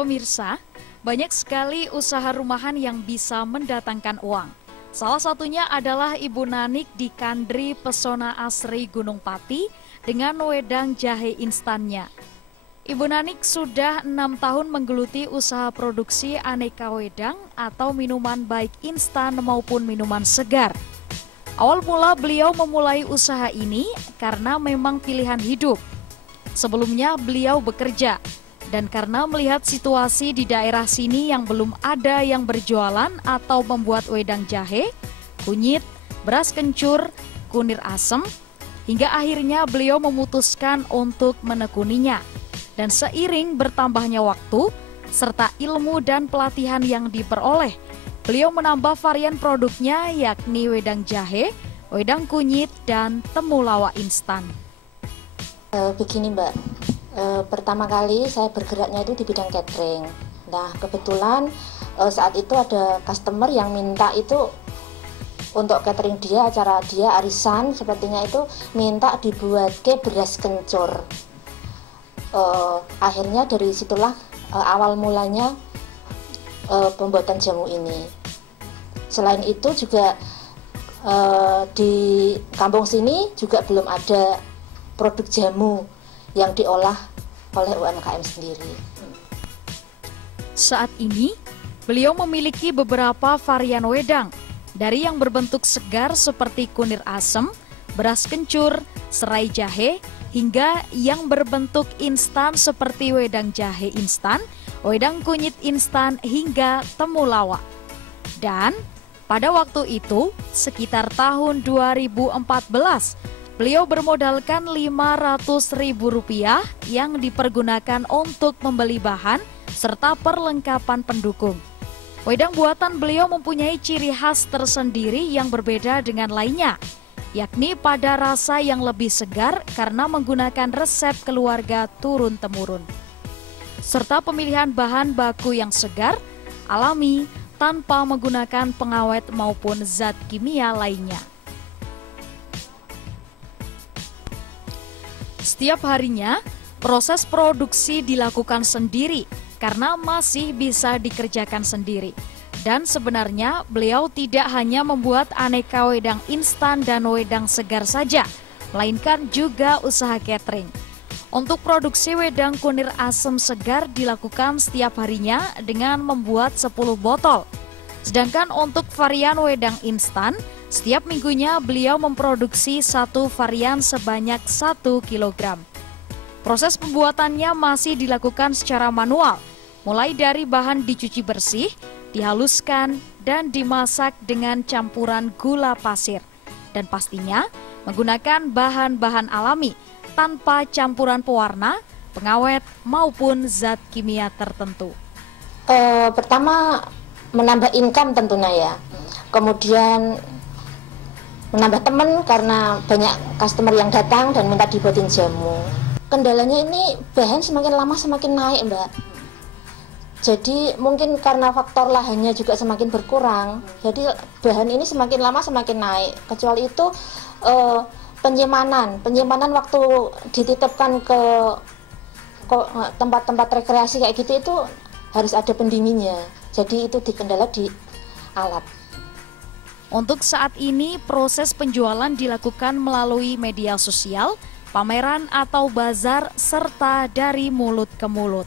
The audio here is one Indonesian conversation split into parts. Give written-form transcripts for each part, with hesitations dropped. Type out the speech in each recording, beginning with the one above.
Pemirsa, banyak sekali usaha rumahan yang bisa mendatangkan uang. Salah satunya adalah Ibu Nanik di Kandri Pesona Asri Gunung Pati dengan wedang jahe instannya. Ibu Nanik sudah 6 tahun menggeluti usaha produksi aneka wedang atau minuman baik instan maupun minuman segar. Awal mula beliau memulai usaha ini karena memang pilihan hidup. Sebelumnya beliau bekerja, dan karena melihat situasi di daerah sini yang belum ada yang berjualan atau membuat wedang jahe, kunyit, beras kencur, kunir asem, hingga akhirnya beliau memutuskan untuk menekuninya. Dan seiring bertambahnya waktu, serta ilmu dan pelatihan yang diperoleh, beliau menambah varian produknya yakni wedang jahe, wedang kunyit, dan temulawak instan. Begini Mbak, pertama kali saya bergeraknya itu di bidang catering. Nah kebetulan saat itu ada customer yang minta itu untuk catering dia, acara dia arisan sepertinya itu minta dibuat ke beras kencur. Akhirnya dari situlah awal mulanya pembuatan jamu ini. Selain itu juga di kampung sini juga belum ada produk jamu yang diolah oleh UMKM sendiri. Saat ini, beliau memiliki beberapa varian wedang, dari yang berbentuk segar seperti kunir asem, beras kencur, serai jahe, hingga yang berbentuk instan seperti wedang jahe instan, wedang kunyit instan, hingga temulawak. Dan pada waktu itu, sekitar tahun 2014, beliau bermodalkan Rp500.000 yang dipergunakan untuk membeli bahan serta perlengkapan pendukung. Wedang buatan beliau mempunyai ciri khas tersendiri yang berbeda dengan lainnya, yakni pada rasa yang lebih segar karena menggunakan resep keluarga turun-temurun. Serta pemilihan bahan baku yang segar, alami, tanpa menggunakan pengawet maupun zat kimia lainnya. Setiap harinya, proses produksi dilakukan sendiri karena masih bisa dikerjakan sendiri. Dan sebenarnya beliau tidak hanya membuat aneka wedang instan dan wedang segar saja, melainkan juga usaha catering. Untuk produksi wedang kunir asem segar dilakukan setiap harinya dengan membuat 10 botol. Sedangkan untuk varian wedang instan, setiap minggunya beliau memproduksi 1 varian sebanyak 1 kg. Proses pembuatannya masih dilakukan secara manual, mulai dari bahan dicuci bersih, dihaluskan, dan dimasak dengan campuran gula pasir. Dan pastinya menggunakan bahan-bahan alami tanpa campuran pewarna, pengawet, maupun zat kimia tertentu. Pertama menambah income tentunya ya. Kemudian menambah teman karena banyak customer yang datang dan minta dibuatin jamu. Kendalanya ini bahan semakin lama semakin naik Mbak. Jadi mungkin karena faktor lahannya juga semakin berkurang, jadi bahan ini semakin lama semakin naik. Kecuali itu penyimpanan waktu dititipkan ke tempat-tempat rekreasi kayak gitu itu harus ada pendinginnya. Jadi itu dikendala di alat. Untuk saat ini proses penjualan dilakukan melalui media sosial, pameran atau bazar, serta dari mulut ke mulut.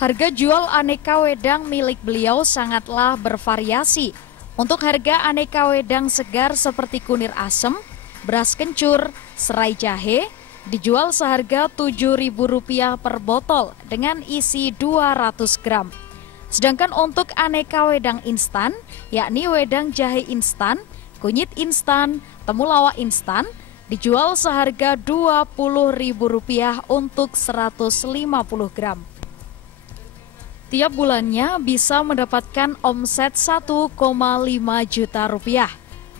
Harga jual aneka wedang milik beliau sangatlah bervariasi. Untuk harga aneka wedang segar seperti kunir asem, beras kencur, serai jahe, dijual seharga Rp7.000 per botol dengan isi 200 gram. Sedangkan untuk aneka wedang instan, yakni wedang jahe instan, kunyit instan, temulawak instan, dijual seharga Rp20.000 untuk 150 gram. Tiap bulannya bisa mendapatkan omset Rp1,5 juta.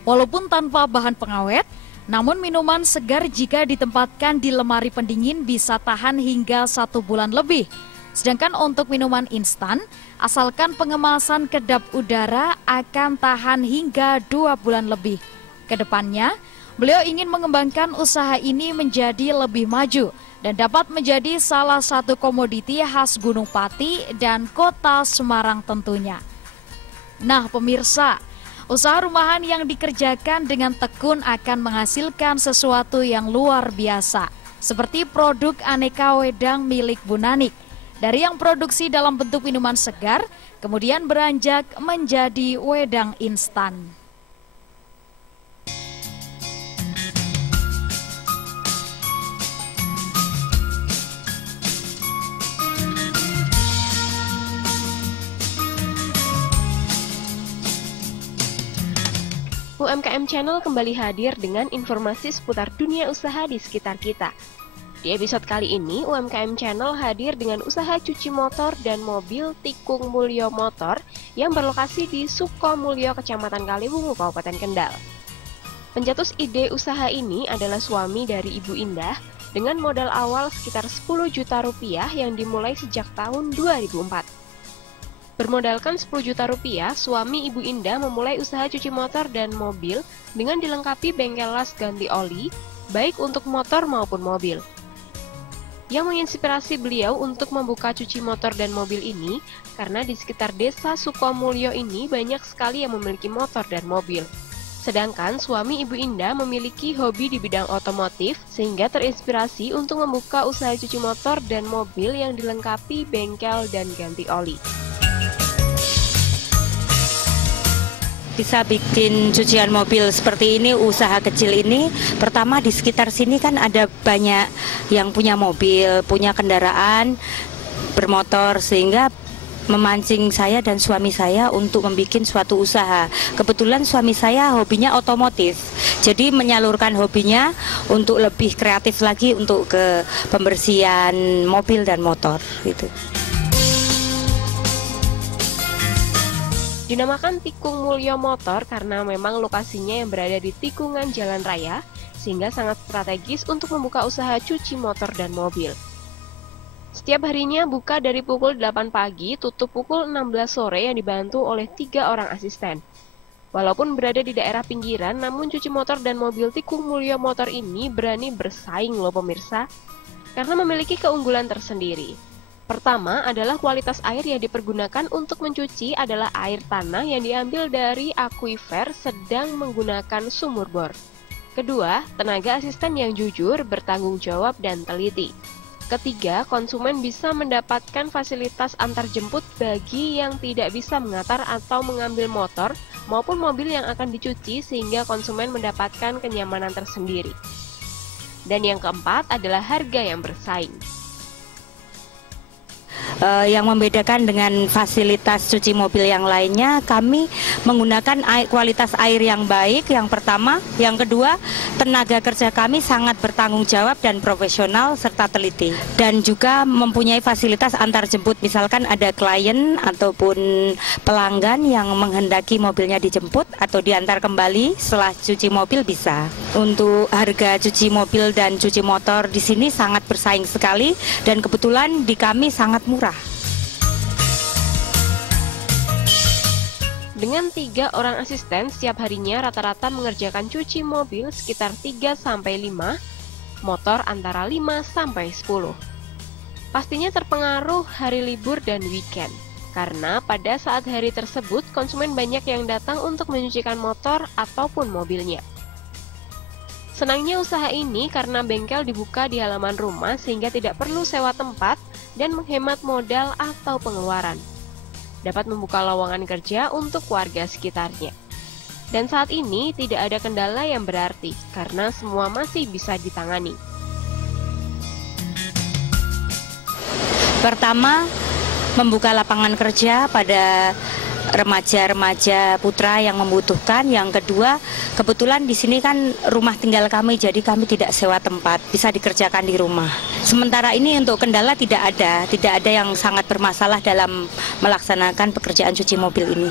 Walaupun tanpa bahan pengawet, namun minuman segar jika ditempatkan di lemari pendingin bisa tahan hingga 1 bulan lebih. Sedangkan untuk minuman instan, asalkan pengemasan kedap udara akan tahan hingga 2 bulan lebih. Kedepannya, beliau ingin mengembangkan usaha ini menjadi lebih maju dan dapat menjadi salah satu komoditi khas Gunung Pati dan Kota Semarang tentunya. Nah pemirsa, usaha rumahan yang dikerjakan dengan tekun akan menghasilkan sesuatu yang luar biasa, seperti produk aneka wedang milik Bu Nanik. Dari yang produksi dalam bentuk minuman segar, kemudian beranjak menjadi wedang instan. UMKM Channel kembali hadir dengan informasi seputar dunia usaha di sekitar kita. Di episode kali ini, UMKM Channel hadir dengan usaha cuci motor dan mobil Tikung Mulyo Motor yang berlokasi di Sukomulyo, Kecamatan Kaliwungu, Kabupaten Kendal. Pencetus ide usaha ini adalah suami dari Ibu Indah dengan modal awal sekitar 10 juta rupiah yang dimulai sejak tahun 2004. Bermodalkan 10 juta rupiah, suami Ibu Indah memulai usaha cuci motor dan mobil dengan dilengkapi bengkel las ganti oli, baik untuk motor maupun mobil. Yang menginspirasi beliau untuk membuka cuci motor dan mobil ini karena di sekitar desa Sukomulyo ini banyak sekali yang memiliki motor dan mobil. Sedangkan suami Ibu Indah memiliki hobi di bidang otomotif sehingga terinspirasi untuk membuka usaha cuci motor dan mobil yang dilengkapi bengkel dan ganti oli. Bisa bikin cucian mobil seperti ini, usaha kecil ini. Pertama di sekitar sini kan ada banyak yang punya mobil, punya kendaraan bermotor, sehingga memancing saya dan suami saya untuk membuat suatu usaha. Kebetulan suami saya hobinya otomotif, jadi menyalurkan hobinya untuk lebih kreatif lagi untuk ke pembersihan mobil dan motor gitu. Dinamakan Tikung Mulyo Motor karena memang lokasinya yang berada di tikungan jalan raya, sehingga sangat strategis untuk membuka usaha cuci motor dan mobil. Setiap harinya buka dari pukul 8 pagi, tutup pukul 16 sore yang dibantu oleh 3 orang asisten. Walaupun berada di daerah pinggiran, namun cuci motor dan mobil Tikung Mulyo Motor ini berani bersaing loh pemirsa, karena memiliki keunggulan tersendiri. Pertama adalah kualitas air yang dipergunakan untuk mencuci adalah air tanah yang diambil dari akuifer sedang menggunakan sumur bor. Kedua, tenaga asisten yang jujur, bertanggung jawab, dan teliti. Ketiga, konsumen bisa mendapatkan fasilitas antar jemput bagi yang tidak bisa mengantar atau mengambil motor maupun mobil yang akan dicuci sehingga konsumen mendapatkan kenyamanan tersendiri. Dan yang keempat adalah harga yang bersaing. Yang membedakan dengan fasilitas cuci mobil yang lainnya, kami menggunakan kualitas air yang baik, yang pertama. Yang kedua, tenaga kerja kami sangat bertanggung jawab dan profesional serta teliti. Dan juga mempunyai fasilitas antar jemput, misalkan ada klien ataupun pelanggan yang menghendaki mobilnya dijemput atau diantar kembali setelah cuci mobil bisa. Untuk harga cuci mobil dan cuci motor di sini sangat bersaing sekali dan kebetulan di kami sangat murah. Dengan 3 orang asisten, setiap harinya rata-rata mengerjakan cuci mobil sekitar 3-5, motor antara 5-10. Pastinya terpengaruh hari libur dan weekend, karena pada saat hari tersebut konsumen banyak yang datang untuk menyucikan motor ataupun mobilnya. Senangnya usaha ini karena bengkel dibuka di halaman rumah sehingga tidak perlu sewa tempat dan menghemat modal atau pengeluaran. Dapat membuka lowongan kerja untuk warga sekitarnya. Dan saat ini tidak ada kendala yang berarti karena semua masih bisa ditangani. Pertama, membuka lapangan kerja pada remaja-remaja putra yang membutuhkan. Yang kedua, kebetulan di sini kan rumah tinggal kami, jadi kami tidak sewa tempat, bisa dikerjakan di rumah. Sementara ini untuk kendala tidak ada yang sangat bermasalah dalam melaksanakan pekerjaan cuci mobil ini.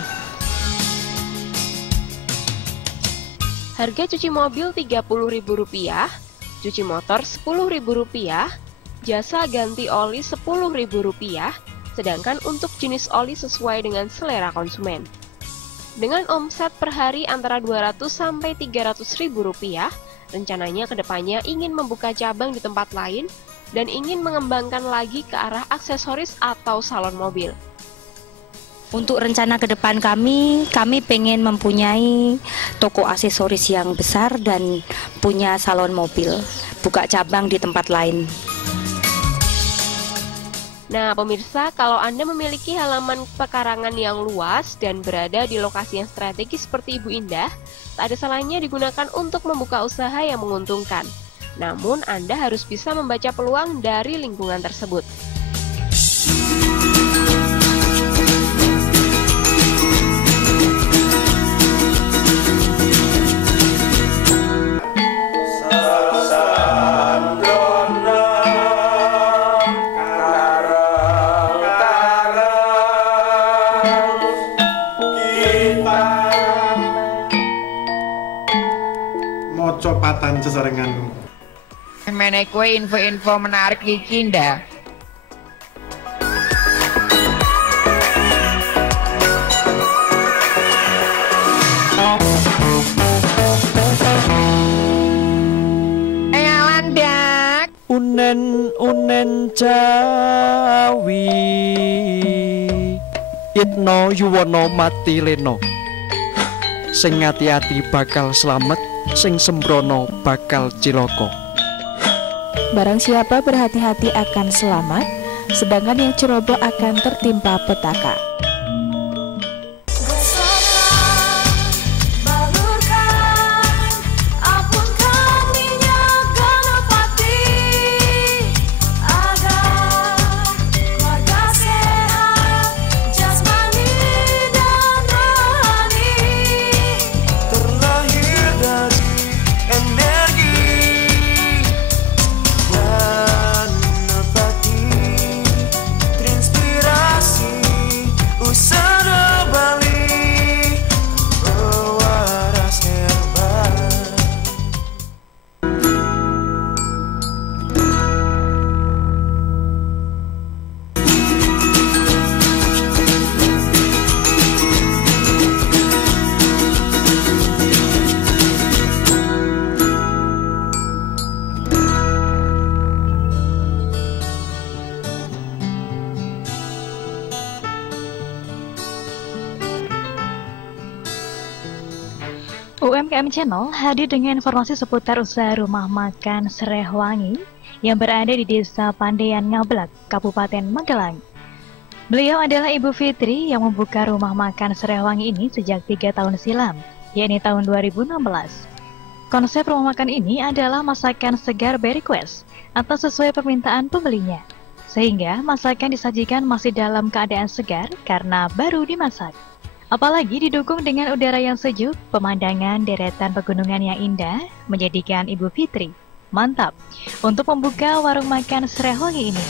Harga cuci mobil Rp30.000, cuci motor Rp10.000, jasa ganti oli Rp10.000, sedangkan untuk jenis oli sesuai dengan selera konsumen. Dengan omset per hari antara Rp200 sampai Rp300.000, rencananya kedepannya ingin membuka cabang di tempat lain dan ingin mengembangkan lagi ke arah aksesoris atau salon mobil. Untuk rencana ke depan kami pengen mempunyai toko aksesoris yang besar dan punya salon mobil, buka cabang di tempat lain. Nah pemirsa, kalau Anda memiliki halaman pekarangan yang luas dan berada di lokasi yang strategis seperti Ibu Indah, tak ada salahnya digunakan untuk membuka usaha yang menguntungkan. Namun Anda harus bisa membaca peluang dari lingkungan tersebut. Copatan sesarengan. Menek kue info-info menarik iki ndak? Landak. Unen Jawi. Itno yuwono mati leno. Sing hati-hati bakal slamet, sing sembrono bakal ciloko. Barang siapa berhati-hati akan selamat, sedangkan yang ceroboh akan tertimpa petaka. UMKM Channel hadir dengan informasi seputar usaha rumah makan Srehwangi yang berada di Desa Pandaian Ngablak, Kabupaten Magelang. Beliau adalah Ibu Fitri yang membuka rumah makan Srehwangi ini sejak 3 tahun silam, yakni tahun 2016. Konsep rumah makan ini adalah masakan segar by request atau sesuai permintaan pembelinya, sehingga masakan disajikan masih dalam keadaan segar karena baru dimasak. Apalagi didukung dengan udara yang sejuk, pemandangan deretan pegunungan yang indah menjadikan Ibu Fitri mantap untuk membuka warung makan Srehwangi ini.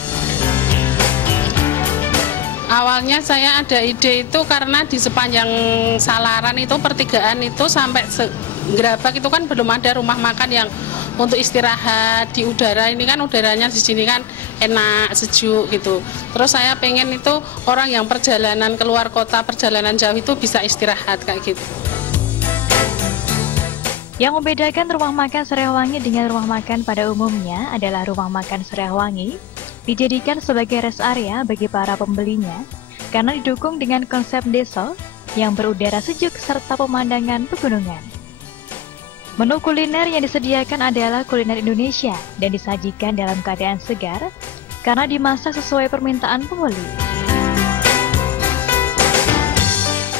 Awalnya saya ada ide itu karena di sepanjang Salaran itu pertigaan itu sampai Gerabak itu kan belum ada rumah makan yang untuk istirahat di udara. Ini kan udaranya di sini kan enak, sejuk gitu. Terus saya pengen itu orang yang perjalanan keluar kota, perjalanan jauh itu bisa istirahat kayak gitu. Yang membedakan rumah makan Srehwangi dengan rumah makan pada umumnya adalah rumah makan Srehwangi dijadikan sebagai rest area bagi para pembelinya karena didukung dengan konsep desa yang berudara sejuk serta pemandangan pegunungan. Menu kuliner yang disediakan adalah kuliner Indonesia dan disajikan dalam keadaan segar karena dimasak sesuai permintaan pembeli.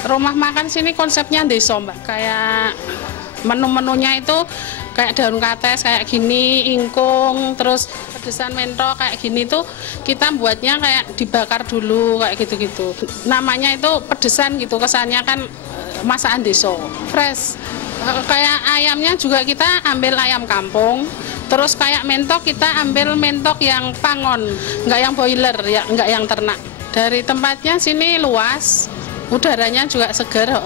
Rumah makan sini konsepnya desa, Mbak. Kayak menu-menunya itu kayak daun kates kayak gini, ingkung, terus pedesan mentok kayak gini tuh kita buatnya kayak dibakar dulu kayak gitu-gitu. Namanya itu pedesan gitu, kesannya kan masakan desa, fresh. Kayak ayamnya juga kita ambil ayam kampung, terus kayak mentok kita ambil mentok yang pangon, nggak yang boiler, ya nggak yang ternak. Dari tempatnya sini luas, udaranya juga segar.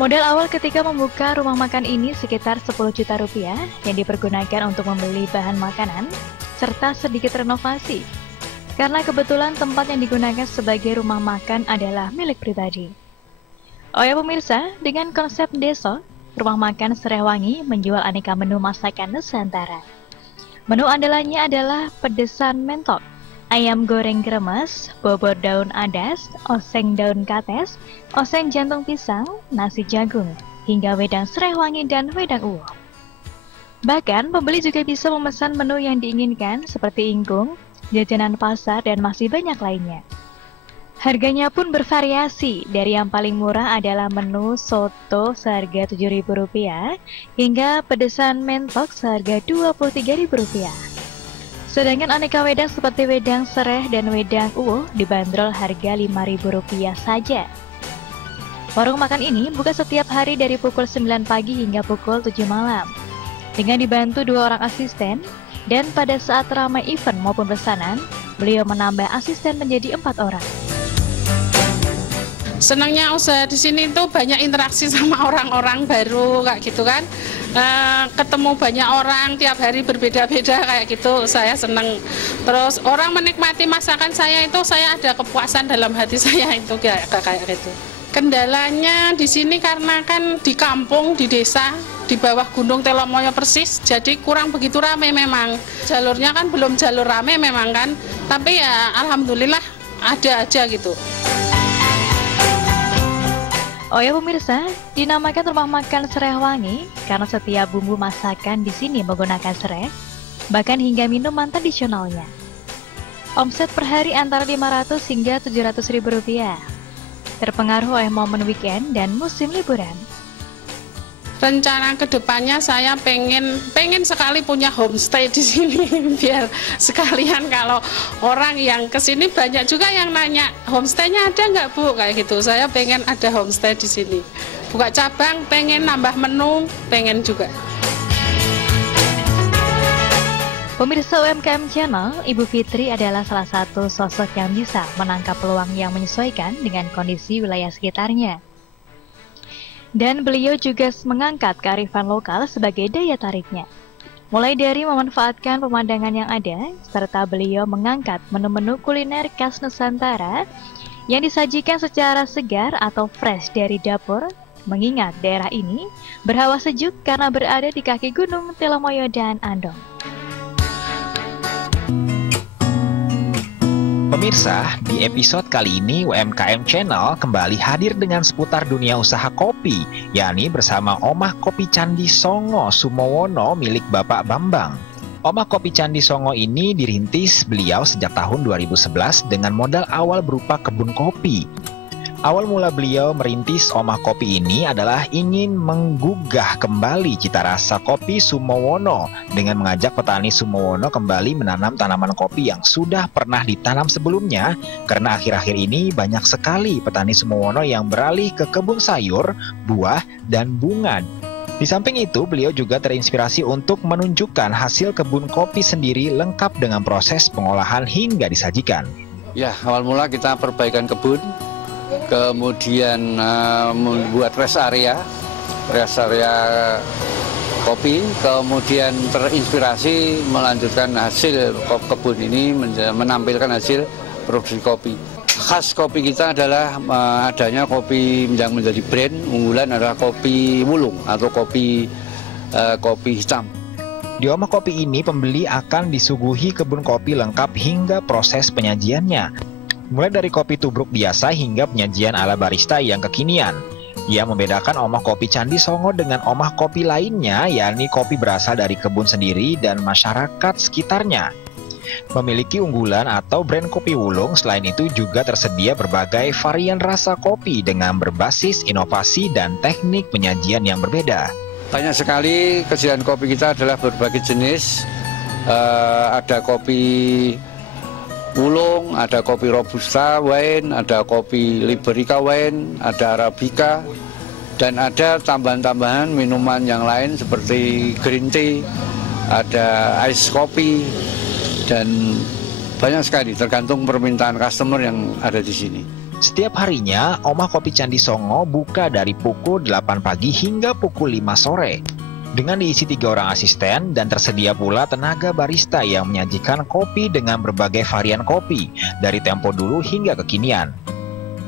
Modal awal ketika membuka rumah makan ini sekitar 10 juta rupiah yang dipergunakan untuk membeli bahan makanan serta sedikit renovasi. Karena kebetulan tempat yang digunakan sebagai rumah makan adalah milik pribadi. Oh ya pemirsa, dengan konsep desa, rumah makan Srehwangi menjual aneka menu masakan Nusantara. Menu andalannya adalah pedesan mentok, ayam goreng kremes, bobor daun adas, oseng daun kates, oseng jantung pisang, nasi jagung, hingga wedang serai wangi dan wedang uwo. Bahkan, pembeli juga bisa memesan menu yang diinginkan seperti ingkung, jajanan pasar, dan masih banyak lainnya. Harganya pun bervariasi, dari yang paling murah adalah menu soto seharga Rp7.000 hingga pedesan mentok seharga Rp23.000. Sedangkan aneka wedang seperti wedang sereh dan wedang uwo dibanderol harga Rp5.000 saja. Warung makan ini buka setiap hari dari pukul 9 pagi hingga pukul 7 malam. Dengan dibantu 2 orang asisten, dan pada saat ramai event maupun pesanan, beliau menambah asisten menjadi 4 orang. Senangnya usaha di sini tuh banyak interaksi sama orang-orang baru kayak gitu kan. Ketemu banyak orang tiap hari berbeda-beda kayak gitu, saya senang. Terus orang menikmati masakan saya itu, saya ada kepuasan dalam hati saya itu kayak gitu. Kendalanya di sini karena kan di kampung, di desa, di bawah Gunung Telomoyo persis, jadi kurang begitu rame memang. Jalurnya kan belum jalur rame memang kan, tapi ya alhamdulillah ada aja gitu. Oh ya pemirsa, dinamakan rumah makan Serai Wangi karena setiap bumbu masakan di sini menggunakan serai, bahkan hingga minuman tradisionalnya. Omset per hari antara Rp500 hingga Rp700.000, terpengaruh oleh momen weekend dan musim liburan. Rencana kedepannya saya pengen sekali punya homestay di sini biar sekalian kalau orang yang kesini banyak juga yang nanya homestaynya ada nggak Bu kayak gitu. Saya pengen ada homestay di sini. Buka cabang, pengen nambah menu, pengen juga. Pemirsa UMKM Channel, Ibu Fitri adalah salah satu sosok yang bisa menangkap peluang yang menyesuaikan dengan kondisi wilayah sekitarnya. Dan beliau juga mengangkat kearifan lokal sebagai daya tariknya. Mulai dari memanfaatkan pemandangan yang ada, serta beliau mengangkat menu-menu kuliner khas Nusantara yang disajikan secara segar atau fresh dari dapur, mengingat daerah ini berhawa sejuk karena berada di kaki Gunung Telomoyo dan Andong. Pemirsa, di episode kali ini UMKM Channel kembali hadir dengan seputar dunia usaha kopi, yakni bersama Omah Kopi Candi Songo Sumowono milik Bapak Bambang. Omah Kopi Candi Songo ini dirintis beliau sejak tahun 2011 dengan modal awal berupa kebun kopi. Awal mula beliau merintis Omah Kopi ini adalah ingin menggugah kembali cita rasa kopi Sumowono dengan mengajak petani Sumowono kembali menanam tanaman kopi yang sudah pernah ditanam sebelumnya, karena akhir-akhir ini banyak sekali petani Sumowono yang beralih ke kebun sayur, buah, dan bunga. Di samping itu, beliau juga terinspirasi untuk menunjukkan hasil kebun kopi sendiri lengkap dengan proses pengolahan hingga disajikan. Ya, awal mula kita perbaikan kebun, kemudian membuat rest area kopi, kemudian terinspirasi melanjutkan hasil kebun ini menampilkan hasil produksi kopi. Khas kopi kita adalah adanya kopi yang menjadi brand unggulan adalah kopi wulung atau kopi hitam. Di Omah Kopi ini pembeli akan disuguhi kebun kopi lengkap hingga proses penyajiannya. Mulai dari kopi tubruk biasa hingga penyajian ala barista yang kekinian. Yang membedakan Omah Kopi Candi Songo dengan Omah Kopi lainnya, yakni kopi berasal dari kebun sendiri dan masyarakat sekitarnya. Memiliki unggulan atau brand kopi wulung, selain itu juga tersedia berbagai varian rasa kopi dengan berbasis inovasi dan teknik penyajian yang berbeda. Banyak sekali kejadian kopi kita adalah berbagai jenis, ada kopi wulung, ada kopi robusta wine, ada kopi liberica wine, ada arabica, dan ada tambahan-tambahan minuman yang lain seperti green tea, ada ice coffee, dan banyak sekali tergantung permintaan customer yang ada di sini. Setiap harinya, Omah Kopi Candi Songo buka dari pukul 8 pagi hingga pukul 5 sore. Dengan diisi 3 orang asisten dan tersedia pula tenaga barista yang menyajikan kopi dengan berbagai varian kopi, dari tempo dulu hingga kekinian.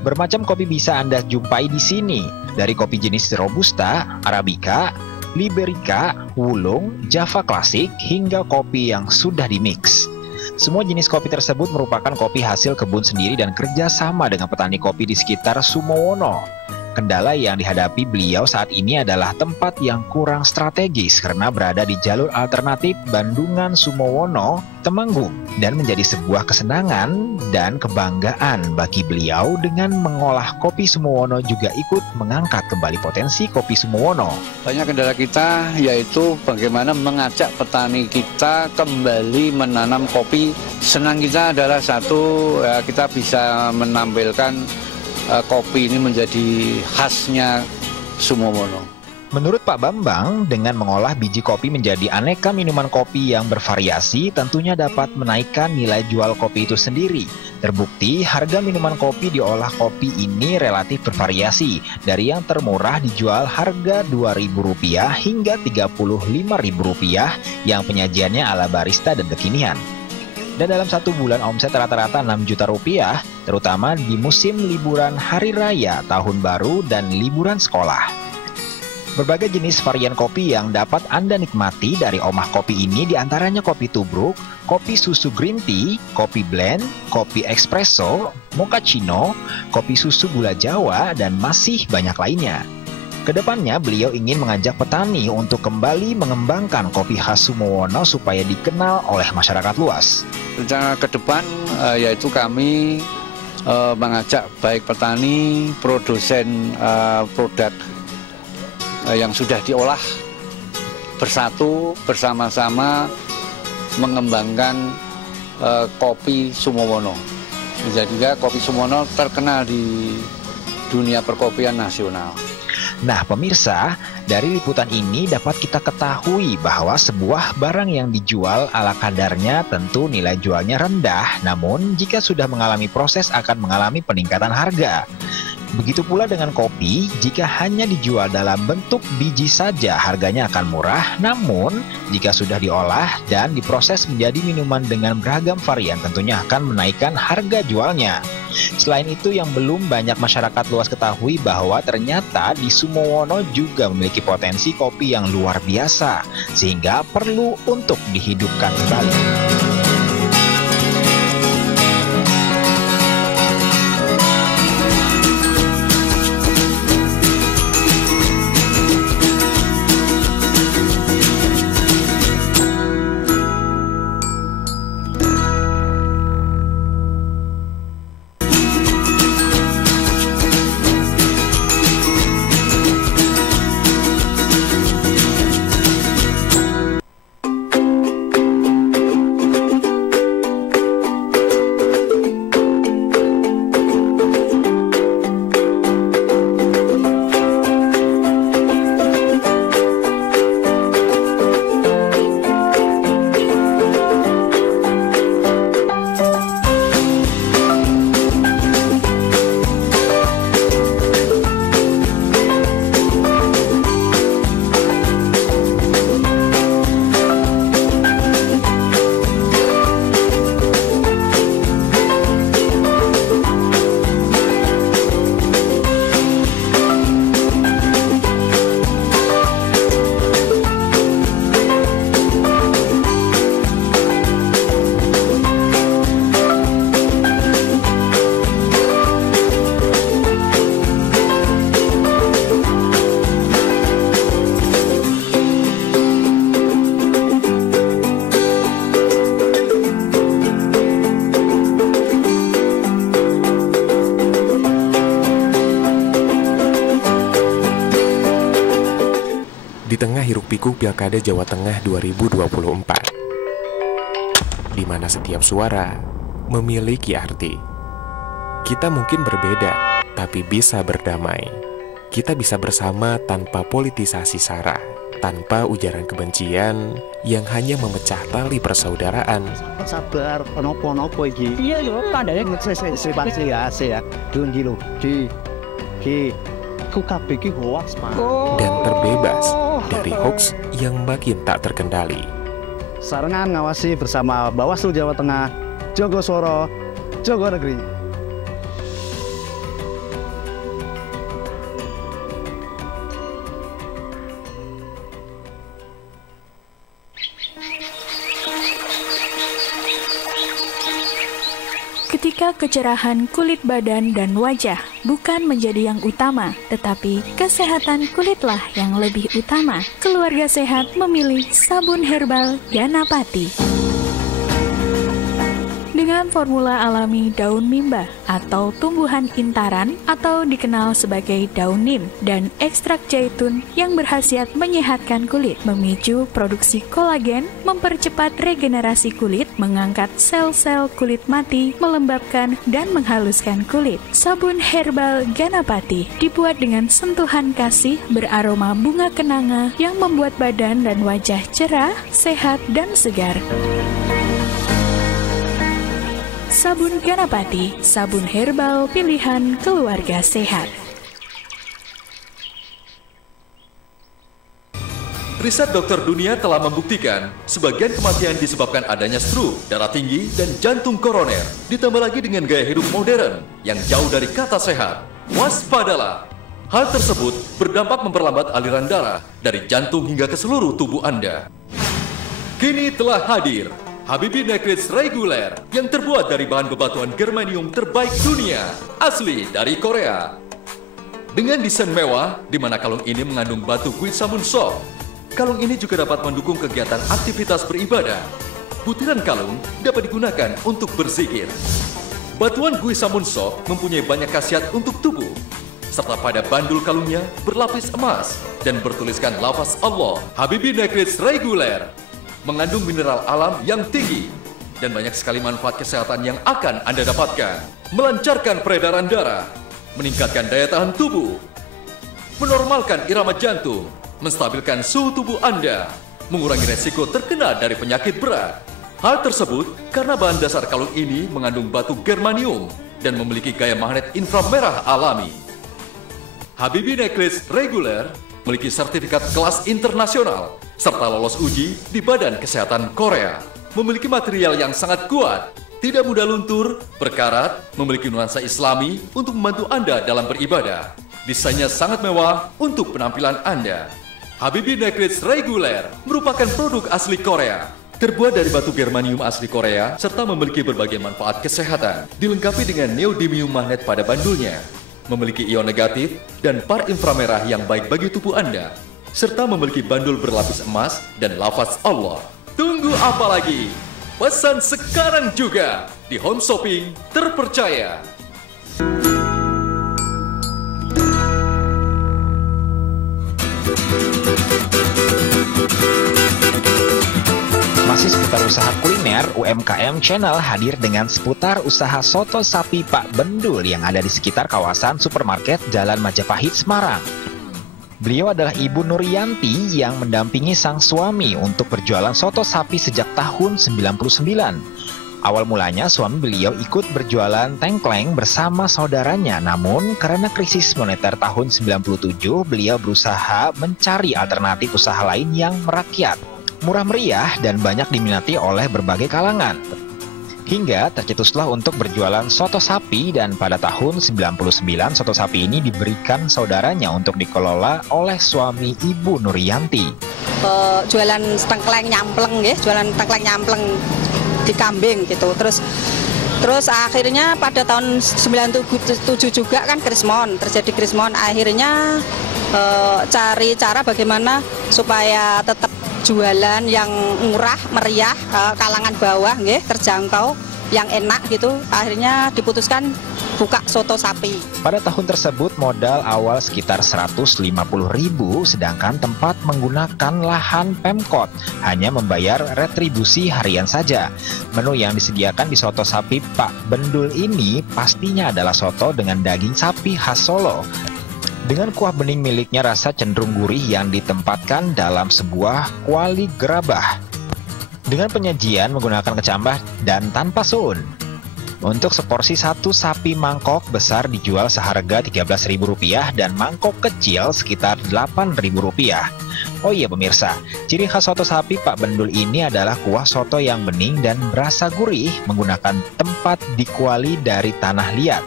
Bermacam kopi bisa Anda jumpai di sini, dari kopi jenis robusta, arabica, Liberica, Wulung, Java Klasik, hingga kopi yang sudah dimix. Semua jenis kopi tersebut merupakan kopi hasil kebun sendiri dan kerja sama dengan petani kopi di sekitar Sumowono. Kendala yang dihadapi beliau saat ini adalah tempat yang kurang strategis karena berada di jalur alternatif Bandungan-Sumowono, Temanggung, dan menjadi sebuah kesenangan dan kebanggaan bagi beliau dengan mengolah kopi Sumowono juga ikut mengangkat kembali potensi kopi Sumowono. Banyak kendala kita yaitu bagaimana mengajak petani kita kembali menanam kopi. Senang kita adalah satu, kita bisa menampilkan kopi ini menjadi khasnya Sumowono. Menurut Pak Bambang, dengan mengolah biji kopi menjadi aneka minuman kopi yang bervariasi tentunya dapat menaikkan nilai jual kopi itu sendiri. Terbukti harga minuman kopi diolah kopi ini relatif bervariasi, dari yang termurah dijual harga Rp2.000 hingga Rp35.000 yang penyajiannya ala barista dan kekinian. Dan dalam 1 bulan omset rata-rata Rp6 juta, terutama di musim liburan Hari Raya, Tahun Baru, dan liburan sekolah. Berbagai jenis varian kopi yang dapat Anda nikmati dari Omah Kopi ini diantaranya kopi tubruk, kopi susu green tea, kopi blend, kopi espresso, mochaccino, kopi susu gula Jawa, dan masih banyak lainnya. Kedepannya beliau ingin mengajak petani untuk kembali mengembangkan kopi khas Sumowono supaya dikenal oleh masyarakat luas. Rencana ke depan yaitu kami mengajak baik petani, produsen produk yang sudah diolah bersatu bersama-sama mengembangkan kopi Sumowono. Jadi kopi Sumowono terkenal di dunia perkopian nasional. Nah pemirsa, dari liputan ini dapat kita ketahui bahwa sebuah barang yang dijual ala kadarnya tentu nilai jualnya rendah, namun jika sudah mengalami proses akan mengalami peningkatan harga. Begitu pula dengan kopi, jika hanya dijual dalam bentuk biji saja harganya akan murah, namun jika sudah diolah dan diproses menjadi minuman dengan beragam varian tentunya akan menaikkan harga jualnya. Selain itu yang belum banyak masyarakat luas ketahui bahwa ternyata di Sumowono juga memiliki potensi kopi yang luar biasa, sehingga perlu untuk dihidupkan kembali. Di tengah hiruk-pikuk Pilkada Jawa Tengah 2024, di mana setiap suara memiliki arti. Kita mungkin berbeda, tapi bisa berdamai. Kita bisa bersama tanpa politisasi sara, tanpa ujaran kebencian yang hanya memecah tali persaudaraan. Sabar, nopo-nopo iki. Iya lho, tandanya ngecek-cek ya. Dulu di kabeh iki hoax, Pak. Dan terbebas dari hoax yang makin tak terkendali. Sarengan ngawasi bersama Bawaslu Jawa Tengah, Jogosworo, Jogo Negeri. jika kecerahan kulit badan dan wajah bukan menjadi yang utama, tetapi kesehatan kulitlah yang lebih utama. Keluarga sehat memilih sabun herbal Ganapati. Dengan formula alami daun mimba atau tumbuhan intaran atau dikenal sebagai daun nim dan ekstrak zaitun yang berkhasiat menyehatkan kulit, memicu produksi kolagen, mempercepat regenerasi kulit, mengangkat sel-sel kulit mati, melembabkan dan menghaluskan kulit. Sabun herbal Ganapati dibuat dengan sentuhan kasih beraroma bunga kenanga yang membuat badan dan wajah cerah, sehat dan segar. Sabun Ganapati, sabun herbal pilihan keluarga sehat. Riset dokter dunia telah membuktikan sebagian kematian disebabkan adanya stroke, darah tinggi, dan jantung koroner. Ditambah lagi dengan gaya hidup modern yang jauh dari kata sehat. Waspadalah! Hal tersebut berdampak memperlambat aliran darah dari jantung hingga ke seluruh tubuh Anda. Kini telah hadir Habibie Necklace Reguler yang terbuat dari bahan bebatuan germanium terbaik dunia, asli dari Korea. Dengan desain mewah, di mana kalung ini mengandung batu kulit samun sok. Kalung ini juga dapat mendukung kegiatan aktivitas beribadah. Butiran kalung dapat digunakan untuk berzikir. Batuan gui samun sok mempunyai banyak khasiat untuk tubuh, serta pada bandul kalungnya berlapis emas dan bertuliskan lafaz Allah. Habibie Necklace Reguler mengandung mineral alam yang tinggi dan banyak sekali manfaat kesehatan yang akan Anda dapatkan. Melancarkan peredaran darah, meningkatkan daya tahan tubuh, menormalkan irama jantung, menstabilkan suhu tubuh Anda, mengurangi resiko terkena dari penyakit berat. Hal tersebut karena bahan dasar kalung ini mengandung batu germanium dan memiliki gaya magnet inframerah alami. Habibie Necklace Reguler memiliki sertifikat kelas internasional serta lolos uji di Badan Kesehatan Korea. Memiliki material yang sangat kuat, tidak mudah luntur, berkarat, memiliki nuansa islami untuk membantu Anda dalam beribadah. Desainnya sangat mewah untuk penampilan Anda. Habibie Necklace Reguler merupakan produk asli Korea. Terbuat dari batu germanium asli Korea, serta memiliki berbagai manfaat kesehatan. Dilengkapi dengan neodymium magnet pada bandulnya. Memiliki ion negatif dan par inframerah yang baik bagi tubuh Anda. Serta memiliki bandul berlapis emas dan lafaz Allah. Tunggu apa lagi? Pesan sekarang juga di Home Shopping terpercaya. Masih seputar usaha kuliner, UMKM Channel hadir dengan seputar usaha soto sapi Pak Bendul yang ada di sekitar kawasan supermarket Jalan Majapahit, Semarang. Beliau adalah Ibu Nurianti yang mendampingi sang suami untuk berjualan soto sapi sejak tahun 99. Awal mulanya suami beliau ikut berjualan tengkleng bersama saudaranya, namun karena krisis moneter tahun 97, beliau berusaha mencari alternatif usaha lain yang merakyat, murah meriah, dan banyak diminati oleh berbagai kalangan. Hingga tercetuslah untuk berjualan soto sapi, dan pada tahun 99 soto sapi ini diberikan saudaranya untuk dikelola oleh suami Ibu Nurianti. Jualan tengkleng nyampleng ya, jualan tengkleng nyampleng di kambing gitu. Terus akhirnya pada tahun 97 juga kan krismon, terjadi krismon. Akhirnya cari cara bagaimana supaya tetap jualan yang murah, meriah, kalangan bawah, nggih, terjangkau, yang enak gitu. Akhirnya diputuskan buka soto sapi. Pada tahun tersebut modal awal sekitar 150.000, sedangkan tempat menggunakan lahan Pemkot, hanya membayar retribusi harian saja. Menu yang disediakan di soto sapi Pak Bendul ini pastinya adalah soto dengan daging sapi khas Solo. Dengan kuah bening miliknya rasa cenderung gurih yang ditempatkan dalam sebuah kuali gerabah. Dengan penyajian menggunakan kecambah dan tanpa sun. Untuk seporsi satu sapi mangkok besar dijual seharga Rp13.000 dan mangkok kecil sekitar Rp8.000. Oh iya pemirsa, ciri khas soto sapi Pak Bendul ini adalah kuah soto yang bening dan berasa gurih menggunakan tempat di kuali dari tanah liat.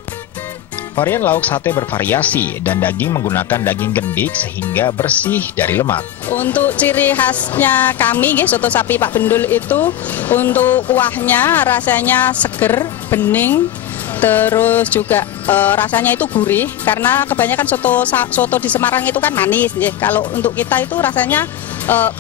Varian lauk sate bervariasi dan daging menggunakan daging gendik sehingga bersih dari lemak. Untuk ciri khasnya kami, soto sapi Pak Bendul itu untuk kuahnya rasanya seger, bening, Terus juga rasanya itu gurih karena kebanyakan soto di Semarang itu kan manis. Kalau untuk kita itu rasanya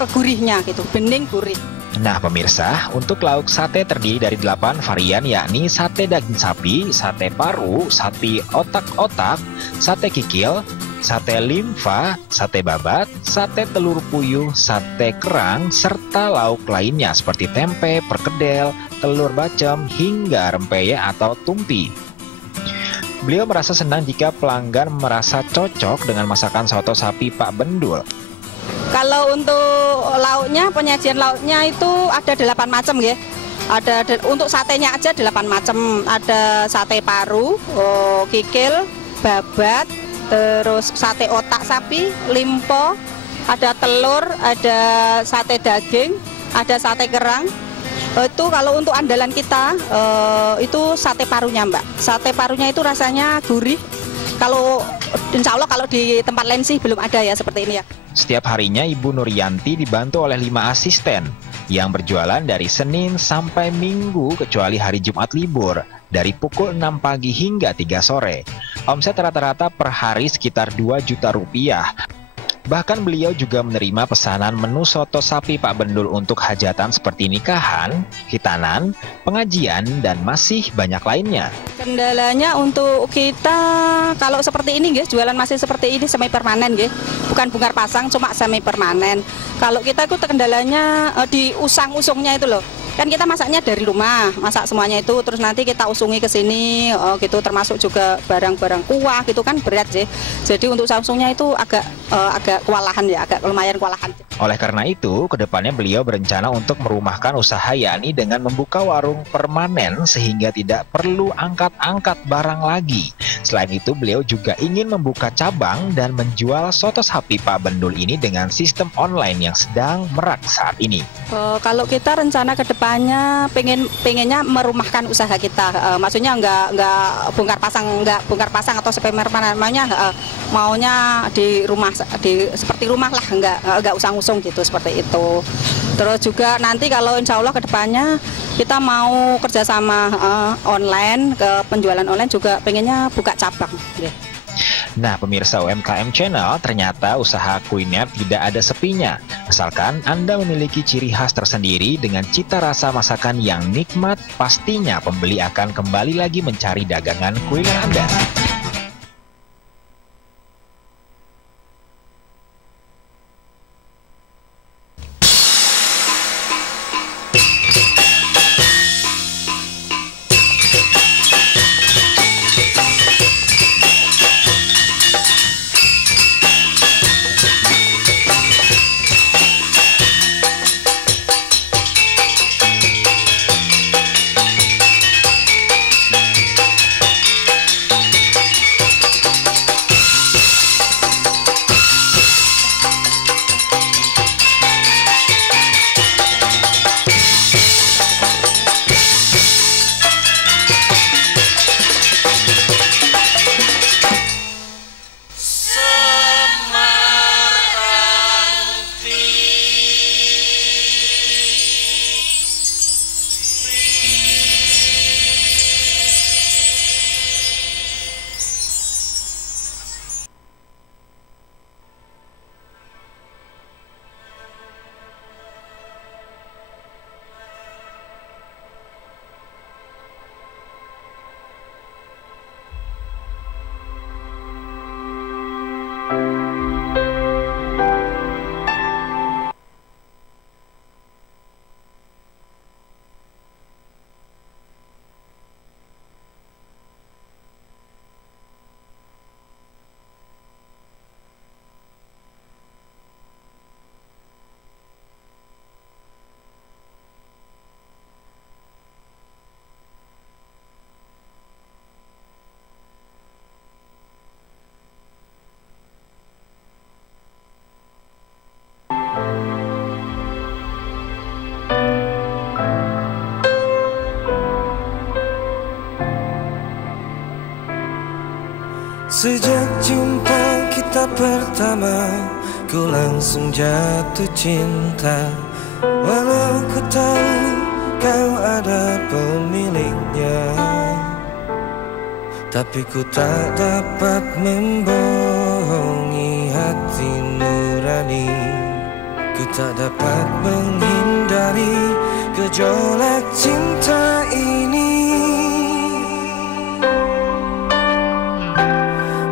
kegurihnya gitu, bening gurih. Nah pemirsa, untuk lauk sate terdiri dari 8 varian, yakni sate daging sapi, sate paru, sate otak-otak, sate kikil, sate limfa, sate babat, sate telur puyuh, sate kerang, serta lauk lainnya seperti tempe, perkedel, telur bacem, hingga rempeyek atau tumpi. Beliau merasa senang jika pelanggan merasa cocok dengan masakan soto sapi Pak Bendul. Kalau untuk lauknya, penyajian lauknya itu ada 8 macam ya. Untuk satenya aja 8 macam. Ada sate paru, kikil, babat, terus sate otak sapi, limpo, ada telur, ada sate daging, ada sate kerang. Itu kalau untuk andalan kita itu sate parunya Mbak. Sate parunya itu rasanya gurih. Kalau insya Allah kalau di tempat lain sih belum ada ya seperti ini ya. Setiap harinya Ibu Nuryanti dibantu oleh 5 asisten yang berjualan dari Senin sampai Minggu kecuali hari Jumat libur dari pukul 6 pagi hingga 3 sore. Omset rata-rata per hari sekitar 2 juta rupiah. Bahkan beliau juga menerima pesanan menu soto sapi Pak Bendul untuk hajatan seperti nikahan, khitanan, pengajian, dan masih banyak lainnya. Kendalanya untuk kita kalau seperti ini guys, jualan masih seperti ini semi permanen guys. Bukan bongkar pasang, cuma semi permanen. Kalau kita itu kendalanya di usang-usungnya itu loh. Kan kita masaknya dari rumah, masak semuanya itu, terus nanti kita usungi ke sini, gitu, termasuk juga barang-barang kuah gitu kan berat sih. Jadi untuk usungnya itu agak kewalahan ya, agak lumayan kewalahan. Oleh karena itu, kedepannya beliau berencana untuk merumahkan usaha, yakni dengan membuka warung permanen sehingga tidak perlu angkat-angkat barang lagi. Selain itu, beliau juga ingin membuka cabang dan menjual soto sapi Pak Bendul ini dengan sistem online yang sedang merak saat ini. Kalau kita rencana ke depannya pengennya merumahkan usaha kita, maksudnya nggak bongkar pasang atau seperti namanya, maunya di rumah seperti rumah lah, nggak usang-usung gitu seperti itu. Terus juga nanti kalau insya Allah ke depannya kita mau kerjasama online, ke penjualan online juga pengennya buka cabang. Nah pemirsa UMKM Channel, ternyata usaha kuliner tidak ada sepinya. Asalkan Anda memiliki ciri khas tersendiri dengan cita rasa masakan yang nikmat, pastinya pembeli akan kembali lagi mencari dagangan kuliner Anda. Sejak jumpa kita pertama, ku langsung jatuh cinta. Walau ku tahu kau ada pemiliknya, tapi ku tak dapat membohongi hati nurani. Ku tak dapat menghindari gejolak cinta ini.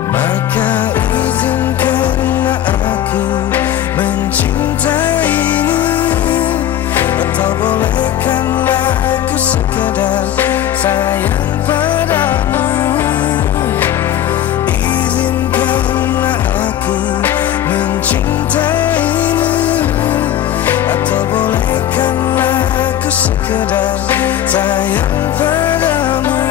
Maka izinkanlah aku mencintaimu, atau bolehkanlah aku sekedar sayang padamu. Izinkanlah aku mencintaimu, atau bolehkanlah aku sekedar sayang padamu.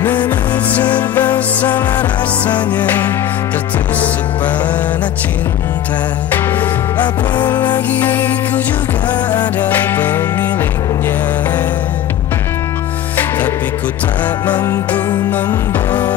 Memang serba salah rasanya tertusuk panah cinta, apalagi ku juga ada pemiliknya. Tapi ku tak mampu membawa